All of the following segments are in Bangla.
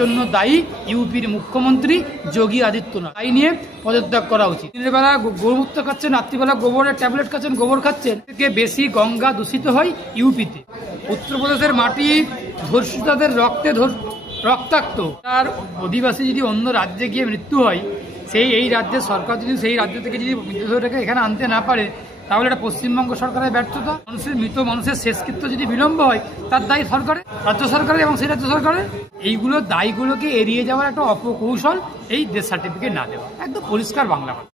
জন্য দায়ী ইউপির মুখ্যমন্ত্রী যোগী আদিত্যনাথ। তাই নিয়ে পদত্যাগ করা উচিত। দিনের বেলা গোমূত্র খাচ্ছেন, রাত্রিবেলা গোবরের ট্যাবলেট খাচ্ছেন, গোবর খাচ্ছেন। থেকে বেশি গঙ্গা দূষিত হয় ইউপিতে। উত্তরপ্রদেশের মাটি ধর্ষিতাদের রক্তে রক্তাক্ত। তার অধিবাসী যদি অন্য রাজ্যে গিয়ে মৃত্যু হয়, এই রাজ্যের সরকার যদি সেই রাজ্য থেকে যদি মৃতদেহটাকে এখানে আনতে না পারে, তাহলে এটা পশ্চিমবঙ্গ সরকারের ব্যর্থতা। মৃত মানুষের শেষকৃত্য যদি বিলম্ব হয়, তার দায়ী সরকারের, রাজ্য সরকারের এবং সেই রাজ্য সরকারের। এইগুলো দায়ীগুলোকে এড়িয়ে যাওয়ার একটা অপকৌশল এই ডেথ সার্টিফিকেট না দেওয়া। একদম পরিষ্কার বাংলা কথা।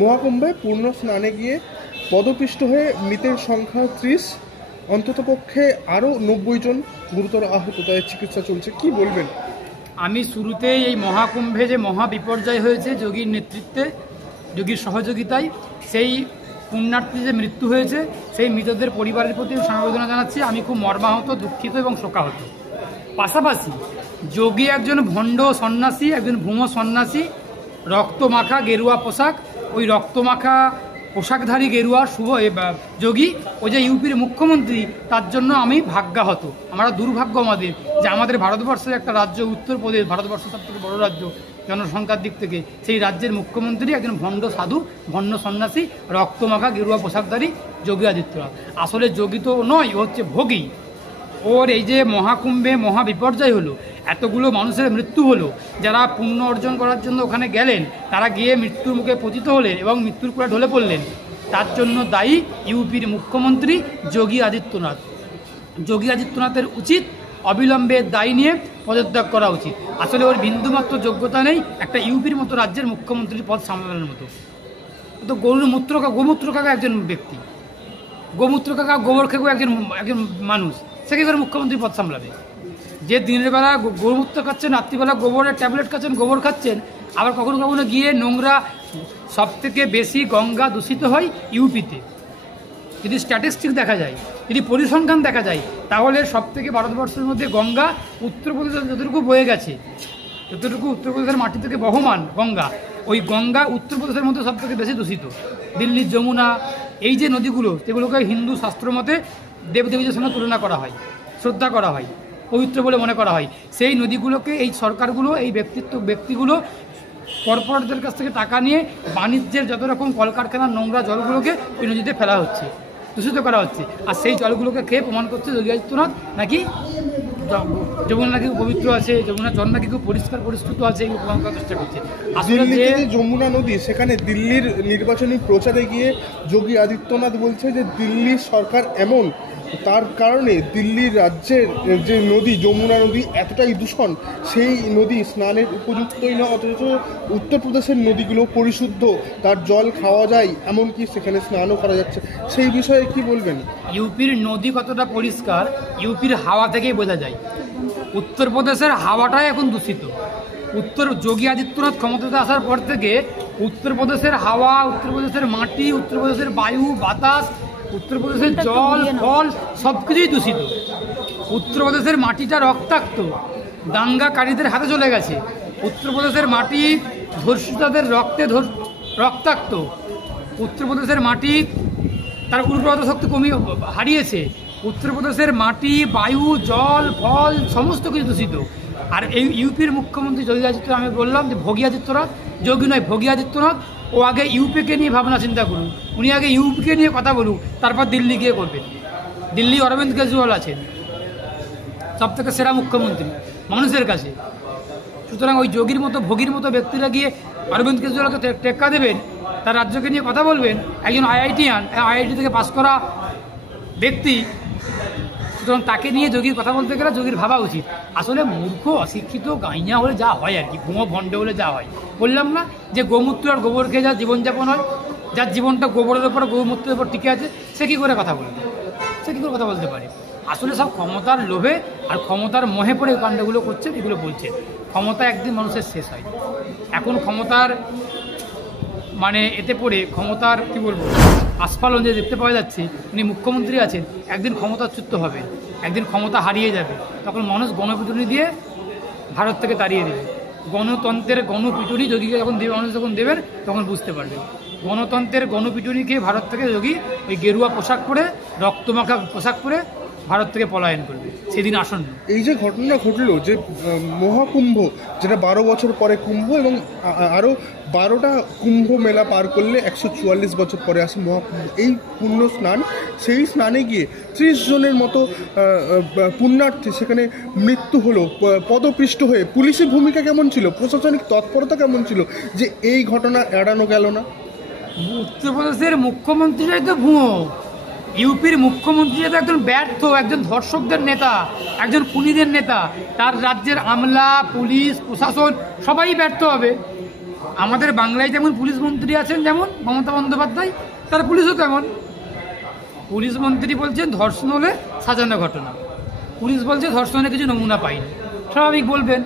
মহাকুম্ভে পূর্ণ স্নানে গিয়ে পদপিষ্ট হয়ে মৃতের সংখ্যা 30, অন্ততপক্ষে আরও 90 জন গুরুতর আহত, তাদের চিকিৎসা চলছে। কি বলবেন? আমি শুরুতেই এই মহাকুম্ভে যে মহা বিপর্যয় হয়েছে যোগীর নেতৃত্বে, যোগীর সহযোগিতায়, সেই পুণ্যার্থী যে মৃত্যু হয়েছে, সেই মৃতদের পরিবারের প্রতি সমবেদনা জানাচ্ছি। আমি খুব মর্মাহত, দুঃখিত এবং শোকাহত। পাশাপাশি যোগী একজন ভণ্ড সন্ন্যাসী, একজন ভূম সন্ন্যাসী, রক্তমাখা গেরুয়া পোশাক, ওই রক্তমাখা পোশাকধারী গেরুয়া শুভ যোগী, ওই যে ইউপির মুখ্যমন্ত্রী, তার জন্য আমি ভাগ্যাহত। আমরা দুর্ভাগ্য আমাদের যে আমাদের ভারতবর্ষের একটা রাজ্য উত্তরপ্রদেশ, ভারতবর্ষের সব থেকে বড় রাজ্য জনসংখ্যার দিক থেকে, সেই রাজ্যের মুখ্যমন্ত্রী একজন ভণ্ড সাধু, ভণ্ড সন্ন্যাসী, রক্তমাখা গেরুয়া পোশাকধারী যোগী আদিত্যনাথ। আসলে যোগী তো নয়, ও হচ্ছে ভোগী। ওর এই যে মহাকুম্ভে মহা বিপর্যয় হলো, এতগুলো মানুষের মৃত্যু হলো, যারা পুণ্য অর্জন করার জন্য ওখানে গেলেন, তারা গিয়ে মৃত্যুর মুখে পতিত হলেন এবং মৃত্যুর কোলে ঢলে পড়লেন, তার জন্য দায়ী ইউপির মুখ্যমন্ত্রী যোগী আদিত্যনাথ। যোগী আদিত্যনাথের উচিত অবিলম্বে দায়ী নিয়ে পদত্যাগ করা উচিত। আসলে ওর বিন্দুমাত্র যোগ্যতা নেই একটা ইউপির মতো রাজ্যের মুখ্যমন্ত্রীর পদ সামলানোর মতো। তো গোমূত্র কাকা একজন ব্যক্তি, গোমূত্র কাকা গোবর খেকো একজন মানুষ, সে কি করে মুখ্যমন্ত্রী পদ সামলাবে? যে দিনের বেলা গোমূত্র খাচ্ছেন, রাত্রিবেলা গোবরের ট্যাবলেট খাচ্ছেন, গোবর খাচ্ছেন, আবার কখনো কখনো গিয়ে নোংরা। সব থেকে বেশি গঙ্গা দূষিত হয় ইউপিতে। যদি স্ট্যাটিস্টিক্স দেখা যায়, যদি পরিসংখ্যান দেখা যায়, তাহলে সব থেকে ভারতবর্ষের মধ্যে গঙ্গা উত্তরপ্রদেশের যতটুকু বয়ে গেছে, যতটুকু উত্তরপ্রদেশের মাটি থেকে বহমান গঙ্গা, ওই গঙ্গা উত্তরপ্রদেশের মধ্যে সব থেকে বেশি দূষিত। দিল্লির যমুনা, এই যে নদীগুলো, সেগুলোকে হিন্দু শাস্ত্র মতে দেবদেবীদের সঙ্গে তুলনা করা হয়, শ্রদ্ধা করা হয়, পবিত্র বলে মনে করা হয়। সেই নদীগুলোকে এই সরকারগুলো, এই ব্যক্তিগুলো কর্পোরেটদের কাছ থেকে টাকা নিয়ে বাণিজ্যের যত রকম কলকারখানার নোংরা জলগুলোকে ওই নদীতে ফেলা হচ্ছে, দূষিত করা হচ্ছে। আর সেই জলগুলোকে খেয়ে প্রমাণ করছে যোগী আদিত্যনাথ নাকি যমুনা নাকি পবিত্র আছে, যমুনা জল নাকি খুব পরিষ্কার পরিস্কৃত আছে, এগুলো প্রমাণ করার চেষ্টা করছে। আসলে যে যমুনা নদী, সেখানে দিল্লির নির্বাচনী প্রচারে গিয়ে যোগী আদিত্যনাথ বলছে যে দিল্লির সরকার এমন, তার কারণে দিল্লির রাজ্যের যে নদী যমুনা নদী এতটাই দূষণ, সেই নদী স্নানের উপযুক্তই না, অথচ উত্তরপ্রদেশের নদীগুলো পরিশুদ্ধ, তার জল খাওয়া যায়, এমনকি সেখানে স্নানও করা যাচ্ছে। সেই বিষয়ে কি বলবেন? ইউপির নদী কতটা পরিষ্কার ইউপির হাওয়া থেকেই বোঝা যায়। উত্তরপ্রদেশের হাওয়াটাই এখন দূষিত। যোগী আদিত্যনাথ ক্ষমতাতে আসার পর থেকে উত্তরপ্রদেশের হাওয়া, উত্তরপ্রদেশের মাটি, উত্তরপ্রদেশের বায়ু বাতাস, উত্তরপ্রদেশের জল ফল সবকিছুই দূষিত। উত্তরপ্রদেশের মাটিটা রক্তাক্ত, দাঙ্গাকারীদের হাতে চলে গেছে। উত্তরপ্রদেশের মাটি ধর্ষিতাদের রক্তে রক্তাক্ত। উত্তরপ্রদেশের মাটি তার উর্বরতা শক্তি হারিয়েছে। উত্তরপ্রদেশের মাটি, বায়ু, জল ফল সমস্ত কিছু দূষিত। আর এই ইউপির মুখ্যমন্ত্রী যোগী আদিত্যনাথ, আমি বললাম যে ভোগী আদিত্যনাথ, যোগী নয় ভোগী আদিত্যনাথ, ও আগে ইউপিকে নিয়ে ভাবনা চিন্তা করুন। উনি আগে ইউপিকে নিয়ে কথা বলুন, তারপর দিল্লি গিয়ে করবেন। দিল্লি অরবিন্দ কেজরিওয়াল আছেন, সব থেকে সেরা মুখ্যমন্ত্রী মানুষের কাছে। সুতরাং ওই যোগীর মতো ভোগীর মতো ব্যক্তিরা গিয়ে অরবিন্দ কেজরিওয়ালকে টেক্কা দেবেন, তার রাজ্যকে নিয়ে কথা বলবেন, একজন আইআইটি থেকে পাস করা ব্যক্তি। সুতরাং তাকে নিয়ে যোগীর কথা বলতে গেলে যোগীর ভাবা উচিত। আসলে মূর্খ অশিক্ষিত গাইয়া হলে যা হয় আর কি, ভুয়ো ভণ্ড হলে যা হয়। বললাম না যে গোমূত্র আর গোবর খেয়ে যা জীবনযাপন হয়, যার জীবনটা গোবরের ওপর গোমূত্রের উপর টিকে আছে, সে কী করে কথা বলবে? সে কী করে কথা বলতে পারে? আসলে সব ক্ষমতার লোভে আর ক্ষমতার মোহে পড়ে এই কাণ্ডগুলো করছেন, এগুলো বলছেন। ক্ষমতা একদিন মানুষের শেষ হয়। এখন ক্ষমতার এতে পড়ে ক্ষমতার কি বলবো আস্ফালন যে দেখতে পাওয়া যাচ্ছে, উনি মুখ্যমন্ত্রী আছেন, একদিন ক্ষমতাচ্যুত হবেন, একদিন ক্ষমতা হারিয়ে যাবে। তখন মানুষ গণপিটুনি দিয়ে ভারত থেকে তাড়িয়ে দেবে। গণতন্ত্রের গণপিটুনি যোগীকে যখন দেবে, মানুষ যখন দেবেন, তখন বুঝতে পারবে। গণতন্ত্রের গণপিটুনি খেয়ে ভারত থেকে যোগী ওই গেরুয়া পোশাক পরে রক্তমাখা পোশাক পরে ভারত থেকে পলায়ন করবে, সেদিন আসন্ন। এই যে ঘটনা ঘটলো যে মহাকুম্ভ, যেটা 12 বছর পরে কুম্ভ, এবং আরও 12টা কুম্ভ মেলা পার করলে 144 বছর পরে আসে মহাকুম্ভ, এই পুণ্য স্নান। সেই স্নানে গিয়ে 30 জনের মতো পুণ্যার্থী সেখানে মৃত্যু হলো পদপৃষ্ট হয়ে। পুলিশের ভূমিকা কেমন ছিল, প্রশাসনিক তৎপরতা কেমন ছিল যে এই ঘটনা এড়ানো গেল না? উত্তরপ্রদেশের মুখ্যমন্ত্রীরাই তো ভুয়ো, ইউপির মুখ্যমন্ত্রী তো একজন ব্যর্থ, একজন ধর্ষকদের নেতা, একজন খুনিদের নেতা। তার রাজ্যের আমলা, পুলিশ, প্রশাসন সবাই ব্যর্থ হবে। আমাদের বাংলায় যেমন পুলিশ মন্ত্রী আছেন, যেমন মমতা বন্দ্যোপাধ্যায়, তার পুলিশও তেমন। পুলিশ মন্ত্রী বলছেন ধর্ষণ হলে সাজানো ঘটনা, পুলিশ বলছে ধর্ষণের কিছু নমুনা পাইনি। স্বাভাবিক বলবেন,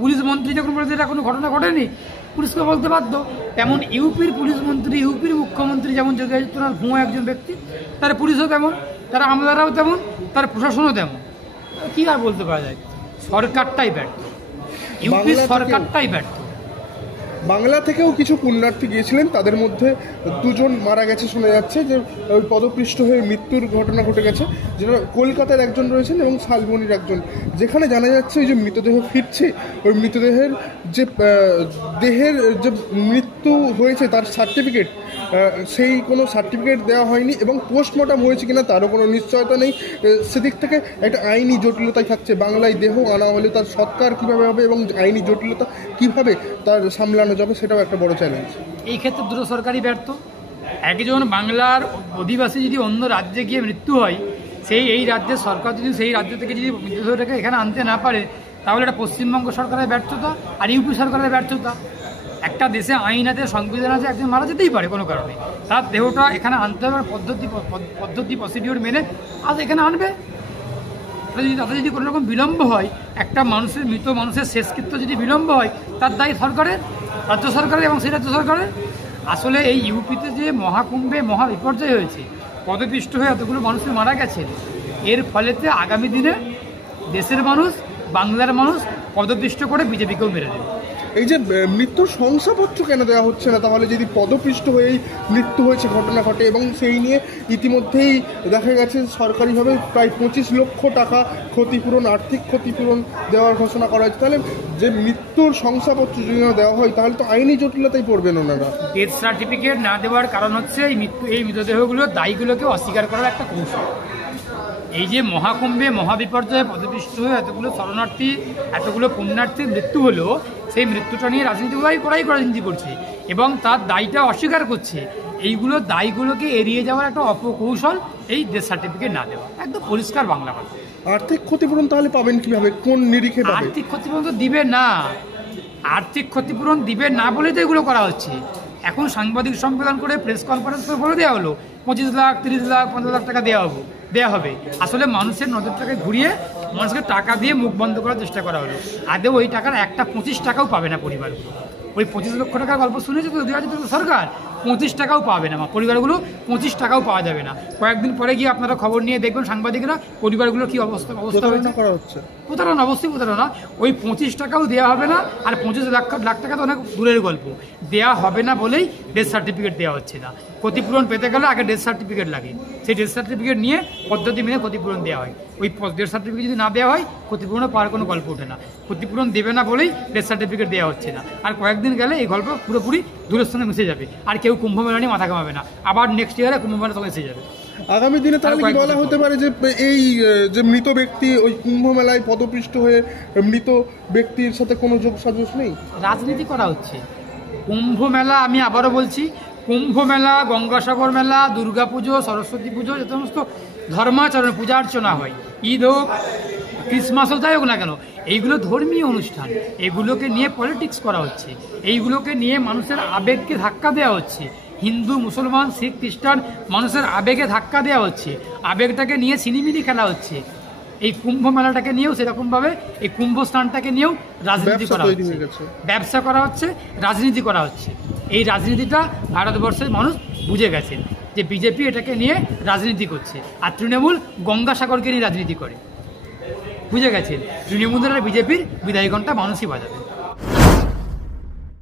পুলিশ মন্ত্রী যখন বলছে এটা কোনো ঘটনা ঘটেনি, পুলিশকে বলতে বাধ্য। তেমন ইউপির পুলিশ মন্ত্রী, ইউপির মুখ্যমন্ত্রী যেমন যোগী আদিত্যনাথ ভুয়ো একজন ব্যক্তি, তার পুলিশও তেমন, তার আমলারাও তেমন, তার প্রশাসনও তেমন। কি আর বলতে পারা যায়, সরকারটাই ব্যর্থ, ইউপির সরকারটাই ব্যর্থ। বাংলা থেকেও কিছু পুণ্যার্থী গিয়েছিলেন, তাদের মধ্যে 2 জন মারা গেছে শোনা যাচ্ছে, যে ওই পদপৃষ্ট হয়ে মৃত্যুর ঘটনা ঘটে গেছে, যেটা কলকাতার একজন রয়েছেন এবং শালবনির একজন। যেখানে জানা যাচ্ছে ওই যে মৃতদেহ ফিরছে, ওই মৃতদেহের যে দেহের যে মৃত্যু হয়েছে তার সার্টিফিকেট, সেই কোনো সার্টিফিকেট দেওয়া হয়নি, এবং পোস্টমর্টম হয়েছে কিনা তারও কোনো নিশ্চয়তা নেই। সেদিক থেকে একটা আইনি জটিলতাই থাকছে। বাংলায় দেহ আনা হলে তার সৎকার কীভাবে হবে এবং আইনি জটিলতা কীভাবে তার সামলানো যাবে, সেটাও একটা বড় চ্যালেঞ্জ। এই ক্ষেত্রে দুটো সরকারই ব্যর্থ। একজন বাংলার অধিবাসী যদি অন্য রাজ্যে গিয়ে মৃত্যু হয়, এই রাজ্যের সরকার যদি সেই রাজ্য থেকে যদি মৃতদেহটাকে এখানে আনতে না পারে, তাহলে এটা পশ্চিমবঙ্গ সরকারের ব্যর্থতা আর ইউপি সরকারের ব্যর্থতা। একটা দেশে আইন আছে, সংবিধান আছে, একজন মারা যেতেই পারে কোনো কারণে, তার দেহটা এখানে আনতে হবে পদ্ধতি প্রসিডিওর মেনে আজ এখানে আনবে। তাতে যদি কোনো রকম বিলম্ব হয়, একটা মানুষের মৃত মানুষের শেষকৃত্য যদি বিলম্ব হয়, তার দায়ী সরকারের, রাজ্য সরকারের এবং সেই রাজ্য সরকারের। আসলে এই ইউপিতে যে মহাকুম্ভে মহা বিপর্যয় হয়েছে, পদপিষ্ট হয়ে এতগুলো মানুষের মারা গেছে, এর ফলেতে আগামী দিনে দেশের মানুষ, বাংলার মানুষ পদপিষ্ট করে বিজেপিকেও মেরে দেবে। এই যে মৃত্যুর শংসাপত্র কেন দেওয়া হচ্ছে না তাহলে, যদি পদপৃষ্ট হয়েই মৃত্যু হয়েছে ঘটনা ঘটে, এবং সেই নিয়ে ইতিমধ্যেই দেখা গেছে সরকারিভাবে প্রায় 25 লক্ষ টাকা ক্ষতিপূরণ, আর্থিক ক্ষতিপূরণ দেওয়ার ঘোষণা করা হয়েছে, তাহলে যে মৃত্যুর শংসাপত্র যদি না দেওয়া হয় তাহলে তো আইনি জটিলতাই পড়বেন ওনারা। ডেথ সার্টিফিকেট না দেওয়ার কারণ হচ্ছে এই মৃতদেহগুলো দায়ীগুলোকে অস্বীকার করার একটা কৌশল। এই যে মহাকুম্ভে মহাবিপর্যয়ে পদপিষ্ট হয়ে এতগুলো শরণার্থী, এতগুলো পুণ্যার্থীর মৃত্যু হলো, সেই মৃত্যুটা নিয়ে রাজনীতি করছে এবং তার দায়টা অস্বীকার করছে। এইগুলো দায়গুলোকে এড়িয়ে যাওয়ার একটা অপকৌশল এই ডেথ সার্টিফিকেট না দেওয়া, একদম পরিষ্কার বাংলা কথা। আর্থিক ক্ষতিপূরণ তাহলে পাবেন কিভাবে, কোন নিরিখে পাবেন? আর্থিক ক্ষতিপূরণ তো দিবে না, আর্থিক ক্ষতিপূরণ দিবে না বলেই তো এগুলো করা হচ্ছে। এখন সাংবাদিক সম্মেলন করে প্রেস কনফারেন্স করে বলে দেওয়া হলো 25 লাখ, 30 লাখ, 50 লাখ টাকা দেওয়া হবে। আসলে মানুষের নজরটাকে ঘুরিয়ে মানুষকে টাকা দিয়ে মুখ বন্ধ করার চেষ্টা করা হলো। আদৌ ওই টাকার একটা 25 টাকাও পাবে না পরিবারগুলো। ওই 25 লক্ষ টাকার গল্প শুনেছে তো সরকার, 25 টাকাও পাবে না পরিবারগুলো, 25 টাকাও পাওয়া যাবে না। কয়েকদিন পরে গিয়ে আপনারা খবর নিয়ে দেখবেন সাংবাদিকরা পরিবারগুলোর কি অবস্থা হচ্ছে। প্রতারণা, অবশ্যই প্রতারণা। ওই 25 টাকাও দেওয়া হবে না, আর 25 লাখ টাকা তো অনেক দূরের গল্প। দেওয়া হবে না বলেই ডেথ সার্টিফিকেট দেওয়া হচ্ছে না। ক্ষতিপূরণ পেতে গেলে আগে ডেথ সার্টিফিকেট লাগে, সেই ডেথ সার্টিফিকেট নিয়ে পদ্ধতি মেনে ক্ষতিপূরণ দেওয়া হয়। ওই ডেথ সার্টিফিকেট যদি না দেওয়া হয়, ক্ষতিপূরণও পাওয়ার কোনো গল্প ওঠে না। ক্ষতিপূরণ দেবে না বলেই ডেথ সার্টিফিকেট দেওয়া হচ্ছে না। আর কয়েকদিন গেলে এই গল্প পুরোপুরি দূরের সঙ্গে মিশে যাবে, আর কেউ কুম্ভ মেলা নিয়ে মাথা ঘামাবে না। আবার নেক্সট ইয়ারে কুম্ভ মেলা সঙ্গে এসে যাবে। আগামী দিনে তাহলে কি বলা হতে পারে যে এই যে মৃত ব্যক্তি ওই কুম্ভ মেলায় পদপৃষ্ট হয়ে মৃত ব্যক্তির সাথে কোনো যোগ সাজস নেই? রাজনীতি করা হচ্ছে। কুম্ভ মেলা, আমি আবারও বলছি, কুম্ভ মেলা, গঙ্গাসাগর মেলা, দুর্গাপুজো, সরস্বতী পুজো, যে সমস্ত ধর্মাচরণ পূজা অর্চনা হয়, ঈদ হোক, ক্রিসমাসও যাই হোক না কেন, এইগুলো ধর্মীয় অনুষ্ঠান। এগুলোকে নিয়ে পলিটিক্স করা হচ্ছে, এইগুলোকে নিয়ে মানুষের আবেগকে ধাক্কা দেওয়া হচ্ছে। হিন্দু, মুসলমান, শিখ, খ্রিস্টান মানুষের আবেগে ধাক্কা দেওয়া হচ্ছে, আবেগটাকে নিয়ে সিনিমিনি খেলা হচ্ছে। এই কুম্ভ মেলাটাকে নিয়েও সেরকমভাবে এই কুম্ভ স্থানটাকে নিয়েও রাজনীতি করা হচ্ছে, ব্যবসা করা হচ্ছে, রাজনীতি করা হচ্ছে। এই রাজনীতিটা ভারতবর্ষের মানুষ বুঝে গেছেন যে বিজেপি এটাকে নিয়ে রাজনীতি করছে, আর তৃণমূল গঙ্গাসাগরকে নিয়ে রাজনীতি করে। বুঝে গেছেন, তৃণমূলের আর বিজেপির বিদায়ী ঘণ্টা মানুষই বাজাবে।